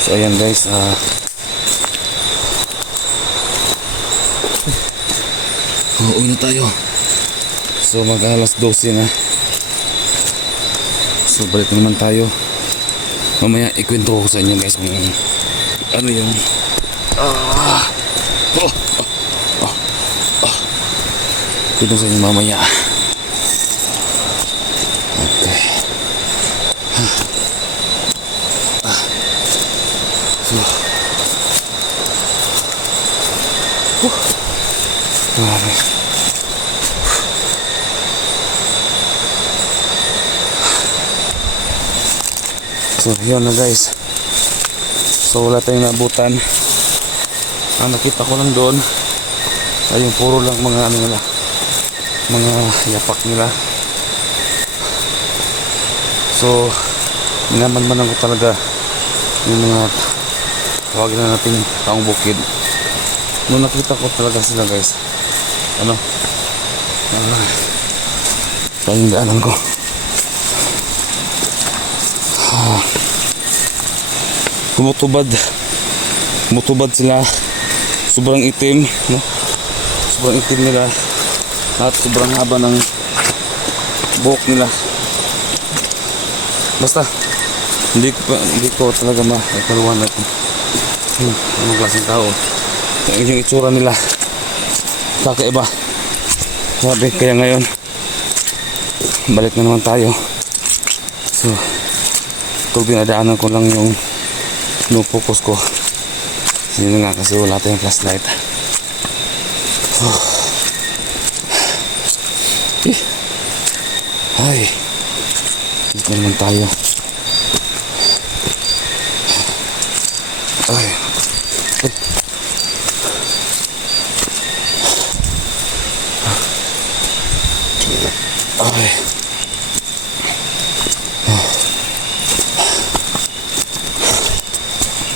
So ayan guys, uuwi na tayo. So mag alas 12 na. So balik naman tayo. Mamaya ikwento ko sa inyo guys kung ano yung kwento sa inyo mamaya. Okay. Grabe. So yun na guys. So wala tayong naabutan. Ang nakita ko lang doon ay yung puro lang mga ano nila, mga yapak nila. So minamanmanan ko talaga yung mga tawagin na natin taong bukid. Nung nakita ko talaga sila guys, ano, yung daanan ko. Kumutubad sila, sobrang itim, no? Sobrang itim nila at sobrang haba ng buhok nila. Basta hindi ko talaga makaluan natin anong klaseng tao. Yung itsura nila kakaiba. Sabi kaya ngayon balik na naman tayo. So ito dinadaanan ko lang yung focus ko. Yun nga kasi wala tayong flashlight. Ay, dito naman tayo. Ay, ay.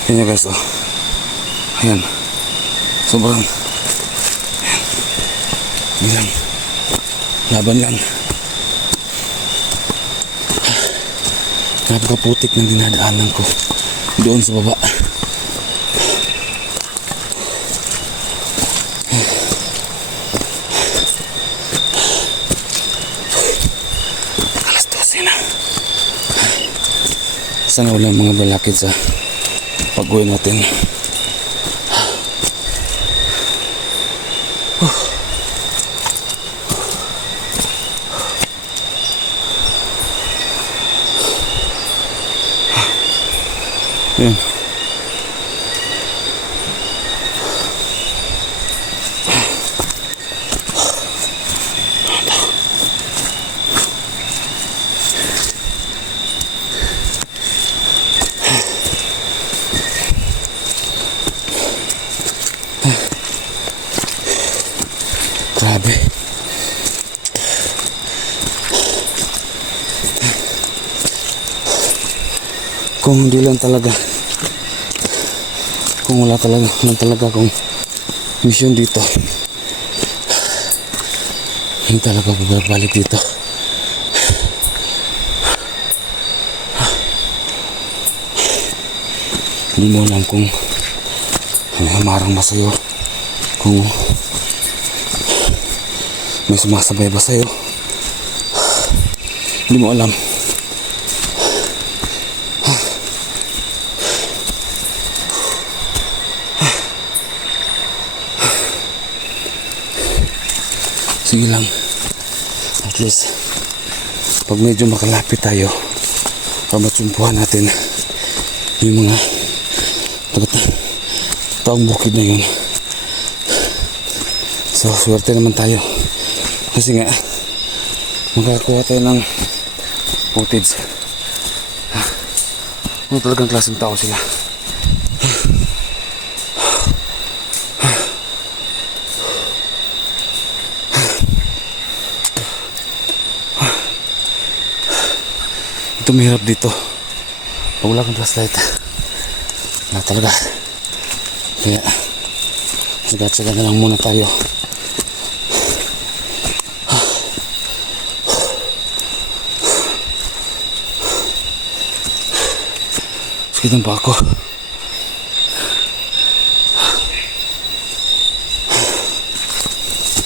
Yan nyo guys, oh. Ayan. Sobrang ayan. Bilang laban lang. Napakaputik ng dinadaanan ko doon sa baba. Alas 12 na. Sana wala mga balakid sa pag-uwi natin. Yan. Grabe. Kung hindi lang talaga, kung wala talaga kung mission dito, hindi talaga babalik dito. Hindi mo alam kung may hamarang ba sa'yo, kung may sumasabay ba sa'yo. Hindi mo alam. Sige lang, at least pag medyo makalapit tayo, pag matsumpuhan natin yung mga taong bukid na yun. So swerte naman tayo kasi nga makakuha tayo ng footage. Ano talagang klaseng tao sila. Ito mahirap dito pag wala kang flashlight. Wala talaga. Kaya tsaga-tsaga na lang muna tayo. sakit ng paa ko.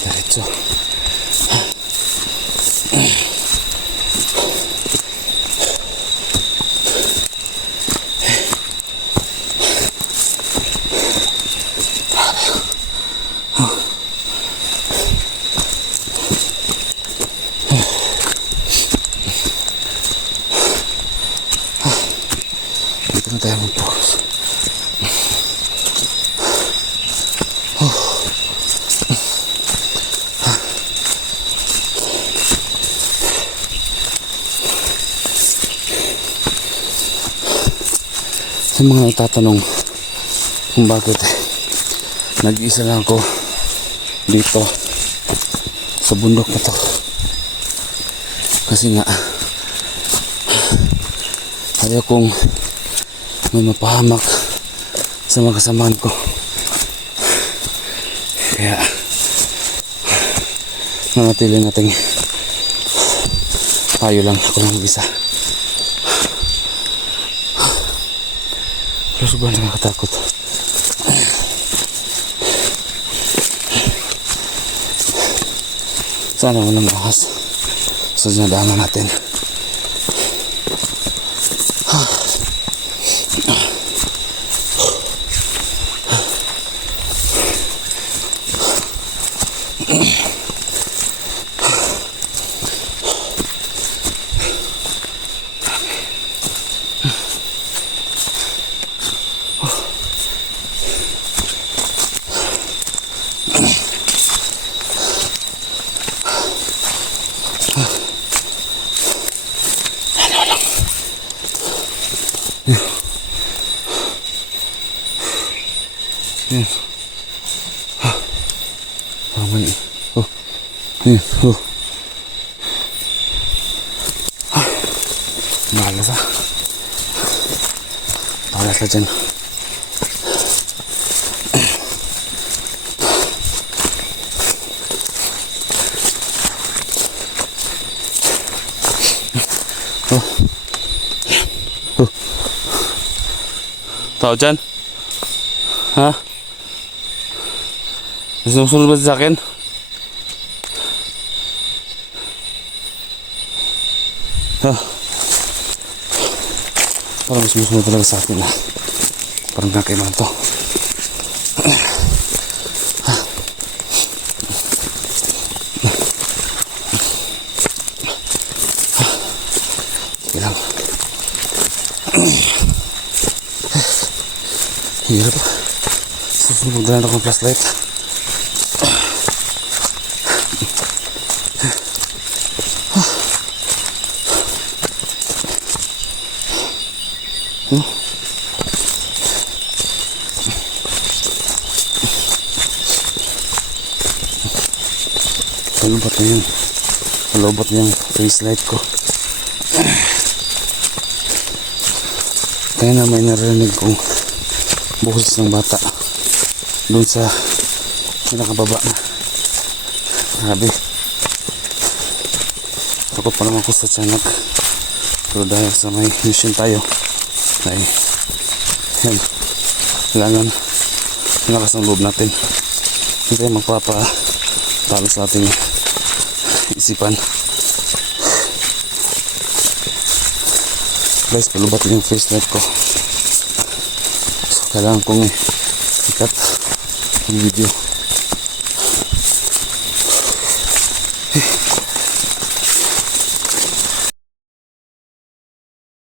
Diretso. Dito na tayo mag-focus. Sa mga nagtatanong kung bakit nag-iisa lang ako dito sa bundok na to, kasi nga ayaw kong may mapahamak sa mga kasamahan ko, kaya nanatili nating tayo lang, ako lang mag-isa. Pero sobrang nakakatakot. Sana walang ahas sa dinadaanan natin. Yan. Tama yun. Oh. Yan. Oh. Malas ah. Malas na dyan. Oh. Oh. Tao dyan? Ha? Sumusunod ba sa akin? Ha? Parang sumusunod talaga sa akin ha. Parang nakaiman to. Sige lang. Hirap. Susunod na lang ako ng flashlight. Malobot na yun. Malobot na yung face light ko. Kaya na may narinig kong boses ng bata doon sa nakababa na. Grabe. Takot pa naman ko sa tiyanak. Pero dahil sa may mission tayo ay yan, kailangan malakas ng loob natin. Hindi tayo magpapatalo sa ating isipan. Guys, palubat yung face light ko. So, kailangan kong ikat yung video.